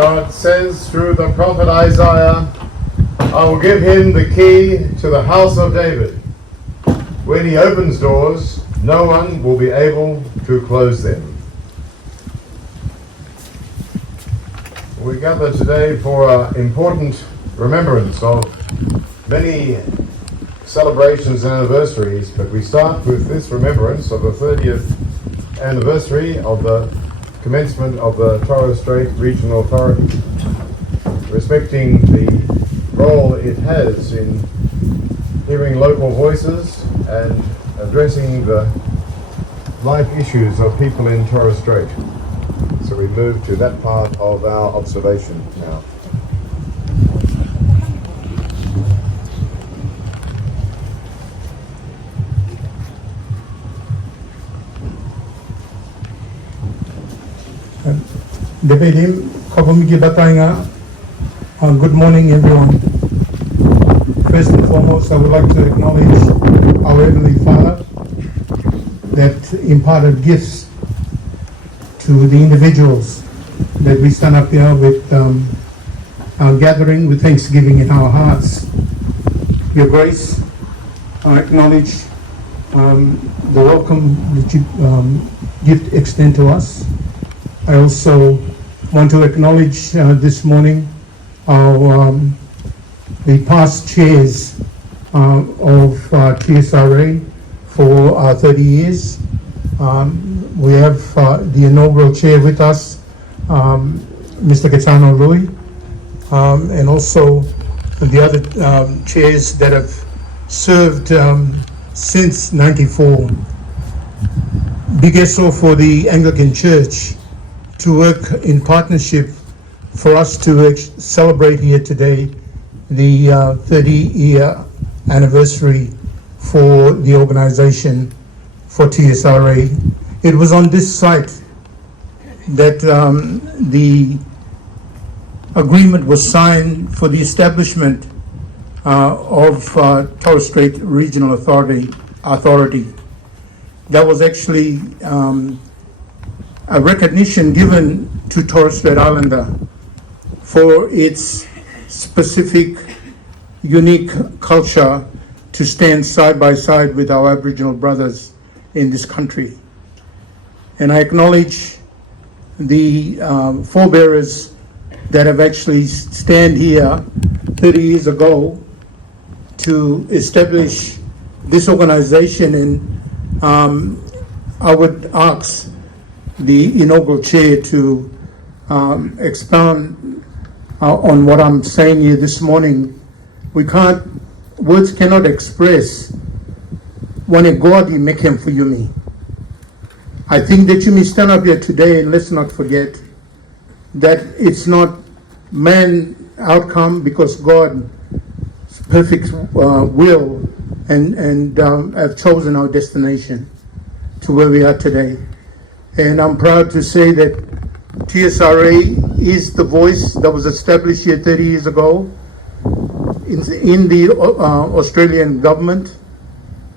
God says through the prophet Isaiah, I will give him the key to the house of David. When he opens doors, no one will be able to close them. We gather today for an important remembrance of many celebrations and anniversaries, but we start with this remembrance of the 30th anniversary of the commencement of the Torres Strait Regional Authority, respecting the role it has in hearing local voices and addressing the life issues of people in Torres Strait. So we move to that part of our observation now. Debedim Kabumigi Batanga. Good morning, everyone. First and foremost, I would like to acknowledge our Heavenly Father that imparted gifts to the individuals that we stand up here with our gathering with thanksgiving in our hearts. Your grace, I acknowledge the welcome that you extend to us. I also want to acknowledge this morning the past chairs of TSRA for 30 years. We have the inaugural chair with us, Mr. Gaetano Louis, and also the other chairs that have served since '94. Big SO for the Anglican Church to work in partnership for us to celebrate here today the 30-year anniversary for the organization for TSRA. It was on this site that the agreement was signed for the establishment of Torres Strait Regional Authority. That was actually a recognition given to Torres Strait Islander for its specific, unique culture to stand side by side with our Aboriginal brothers in this country. And I acknowledge the forebearers that have actually stand here 30 years ago to establish this organization, and I would ask the inaugural chair to expound on what I'm saying here this morning. Words cannot express when a God make him for you me. I think that you may stand up here today, and let's not forget that it's not man outcome, because God's perfect will and have chosen our destination to where we are today. And I'm proud to say that TSRA is the voice that was established here 30 years ago in the Australian government,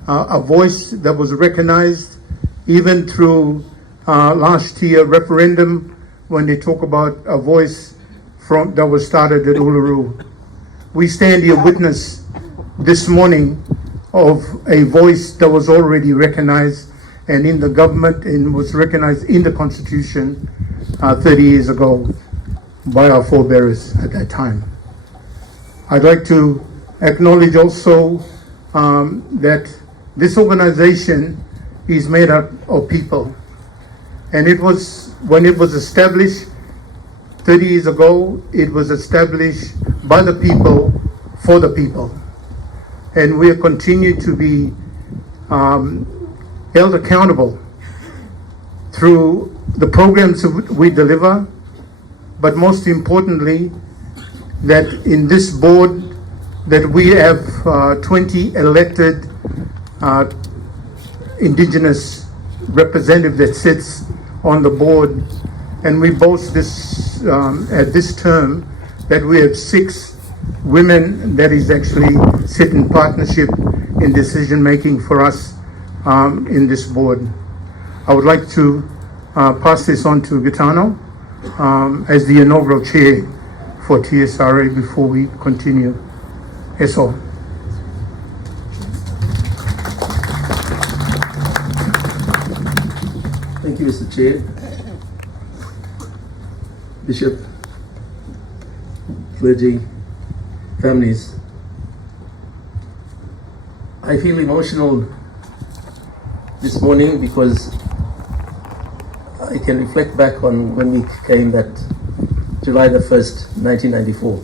a voice that was recognized even through last year referendum when they talk about a voice that was started at Uluru. We stand here witness this morning of a voice that was already recognized and in the government and was recognized in the Constitution 30 years ago by our forebearers at that time. I'd like to acknowledge also that this organization is made up of people. And when it was established 30 years ago, it was established by the people, for the people. And we continue to be held accountable through the programs we deliver, but most importantly, that in this board that we have 20 elected Indigenous representative that sits on the board, and we boast this at this term that we have 6 women that is actually sit in partnership in decision making for us in this board. I would like to pass this on to Gaetano as the inaugural chair for TSRA before we continue. That's all. Thank you, Mr. Chair. Bishop, clergy, families. I feel emotional this morning because I can reflect back on when we came that July the 1st, 1994,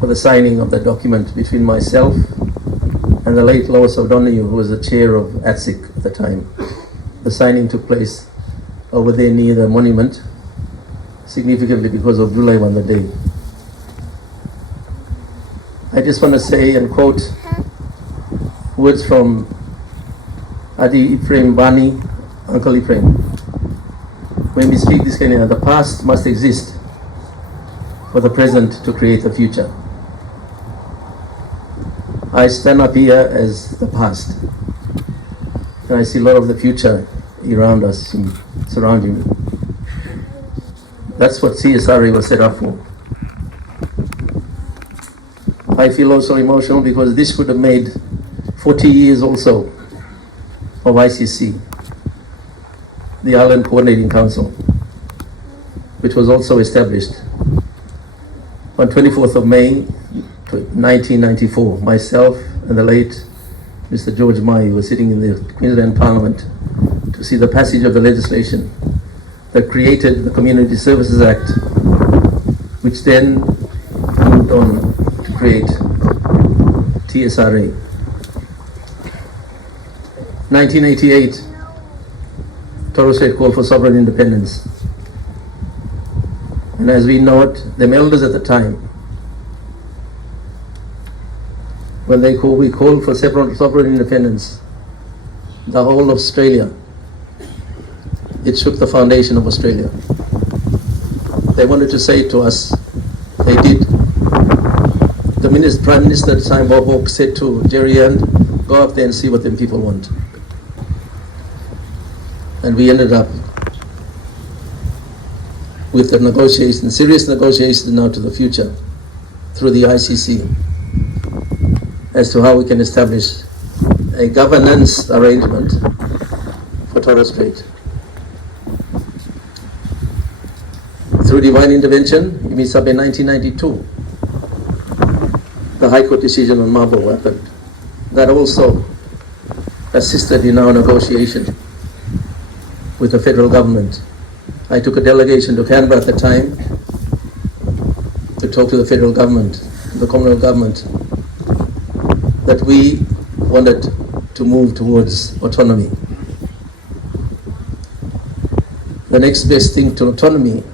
for the signing of the document between myself and the late Lois O'Donoghue, who was the chair of ATSIC at the time. The signing took place over there near the monument, significantly because of July 1, the day. I just want to say and quote words from Adi Ephraim Bani, Uncle Ephraim. When we speak this kind of, the past must exist for the present to create the future. I stand up here as the past, and I see a lot of the future around us and surrounding me. That's what TSRA was set up for. I feel also emotional because this could have made 40 years also of ICC, the Island Coordinating Council, which was also established on 24th of May 1994. Myself and the late Mr. George Mai were sitting in the Queensland Parliament to see the passage of the legislation that created the Community Services Act, which then moved on to create TSRA. 1988, Torres Strait called for sovereign independence. And as we know it, the elders at the time, when we called for sovereign independence, the whole of Australia, it shook the foundation of Australia. They wanted to say to us, they did. The Prime Minister at the time, Bob Hawke, said to Jerry Ann, go up there and see what them people want. And we ended up with the negotiation, serious negotiation now to the future through the ICC as to how we can establish a governance arrangement for Torres Strait. Through divine intervention, it means up in 1992, the High Court decision on Mabo happened. That also assisted in our negotiation with the federal government. I took a delegation to Canberra at the time to talk to the federal government, the Commonwealth government, that we wanted to move towards autonomy. The next best thing to autonomy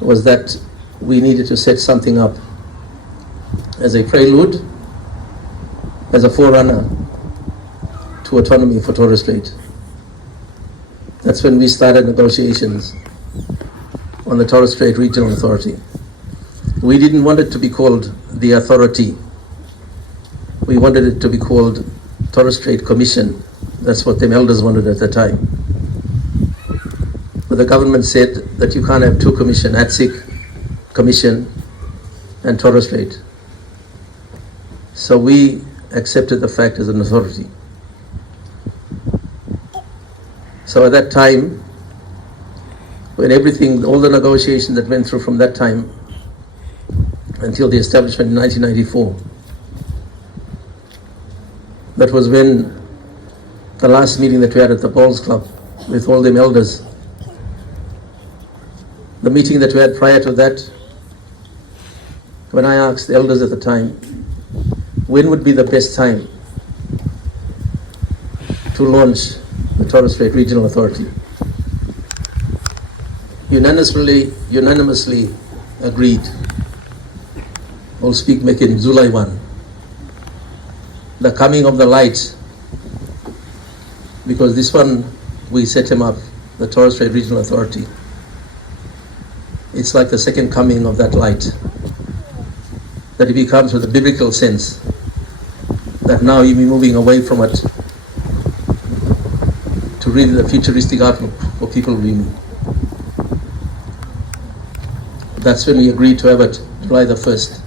was that we needed to set something up as a prelude, as a forerunner to autonomy for Torres Strait. That's when we started negotiations on the Torres Strait Regional Authority. We didn't want it to be called the authority. We wanted it to be called Torres Strait Commission. That's what the elders wanted at the time. But the government said that you can't have two commissions, ATSIC Commission and Torres Strait. So we accepted the fact as an authority. So at that time, when everything, all the negotiations that went through from that time until the establishment in 1994, that was when the last meeting that we had at the Bowls Club with all them elders. The meeting that we had prior to that, when I asked the elders at the time, when would be the best time to launch the Torres Strait Regional Authority? Unanimously agreed. All speak making July 1. The coming of the light, because this one, we set him up, the Torres Strait Regional Authority. It's like the second coming of that light. That it becomes with a biblical sense, that now you'll be moving away from it to really the futuristic outlook for people really. That's when we agreed to have it July the 1st.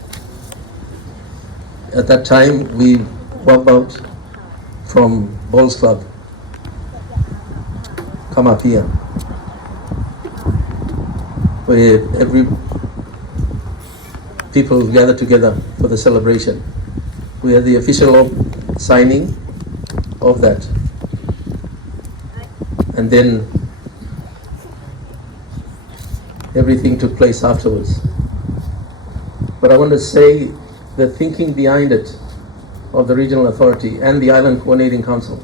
At that time, we walked out from Bowls Club. Come up here. Where every people gather together for the celebration. We had the official signing of that. And then everything took place afterwards. But I want to say the thinking behind it of the regional authority and the Island Coordinating Council.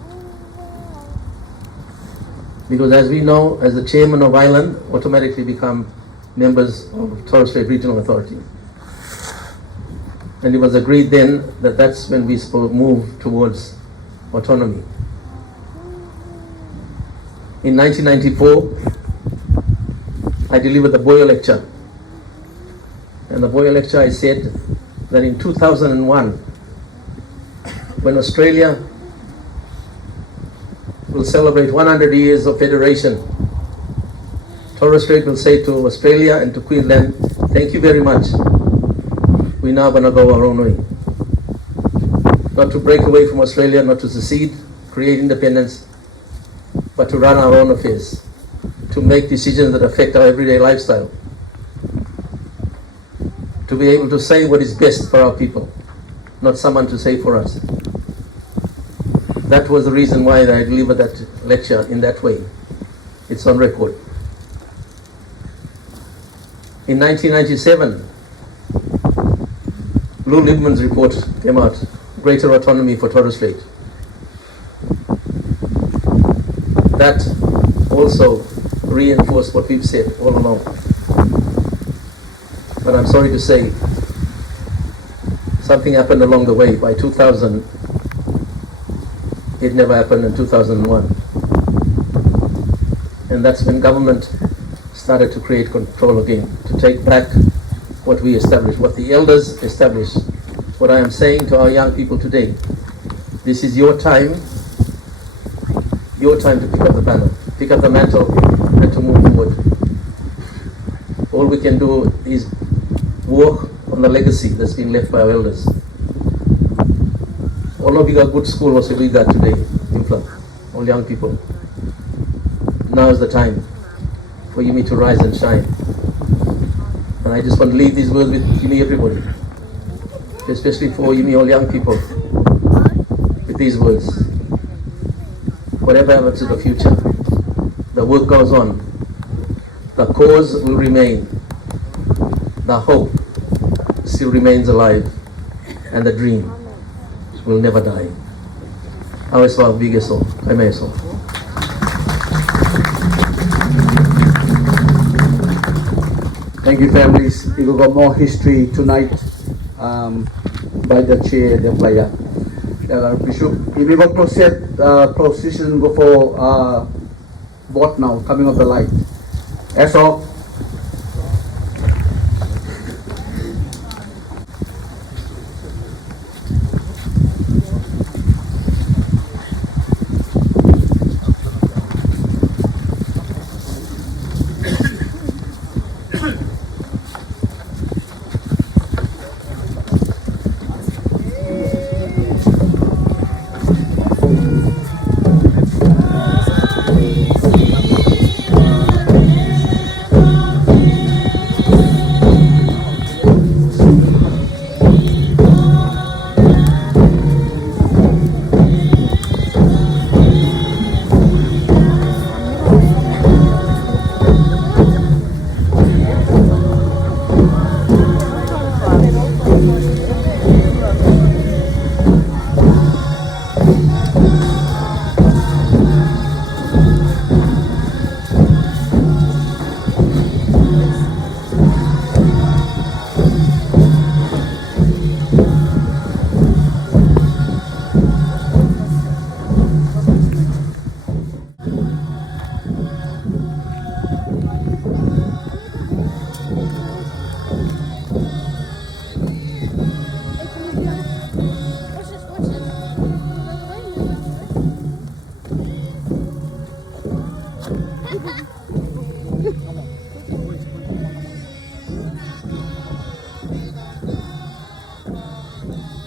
Because as we know, as the chairman of Island, automatically become members of Torres Strait Regional Authority. And it was agreed then that that's when we move towards autonomy. In 1994, I delivered the Boyer lecture. And the Boyer lecture, I said that in 2001, when Australia will celebrate 100 years of federation, Torres Strait will say to Australia and to Queensland, thank you very much. We're now going to go our own way. Not to break away from Australia, not to secede, create independence, but to run our own affairs, to make decisions that affect our everyday lifestyle, to be able to say what is best for our people, not someone to say for us. That was the reason why I delivered that lecture in that way. It's on record. In 1997, Lou Libman's report came out, Greater Autonomy for Torres Strait. That also reinforced what we've said all along. But I'm sorry to say, something happened along the way. By 2000, it never happened in 2001. And that's when government started to create control again, to take back what we established, what the elders established. What I am saying to our young people today, this is your time to pick up the banner, pick up the mantle, and to move forward. All we can do is work on the legacy that's been left by our elders. All of you got good school also read that today, Infla, all young people. Now is the time for you to rise and shine. And I just want to leave these words with you, everybody, especially for you, all young people, with these words. Whatever happens in the future, the work goes on, the cause will remain, the hope still remains alive, and the dream will never die. Aweso bigeso, kaimeso. Thank you, families. We will got more history tonight by the chair, the player. Bishop, we will proceed, procession go for boat now, coming of the light. As of Amen.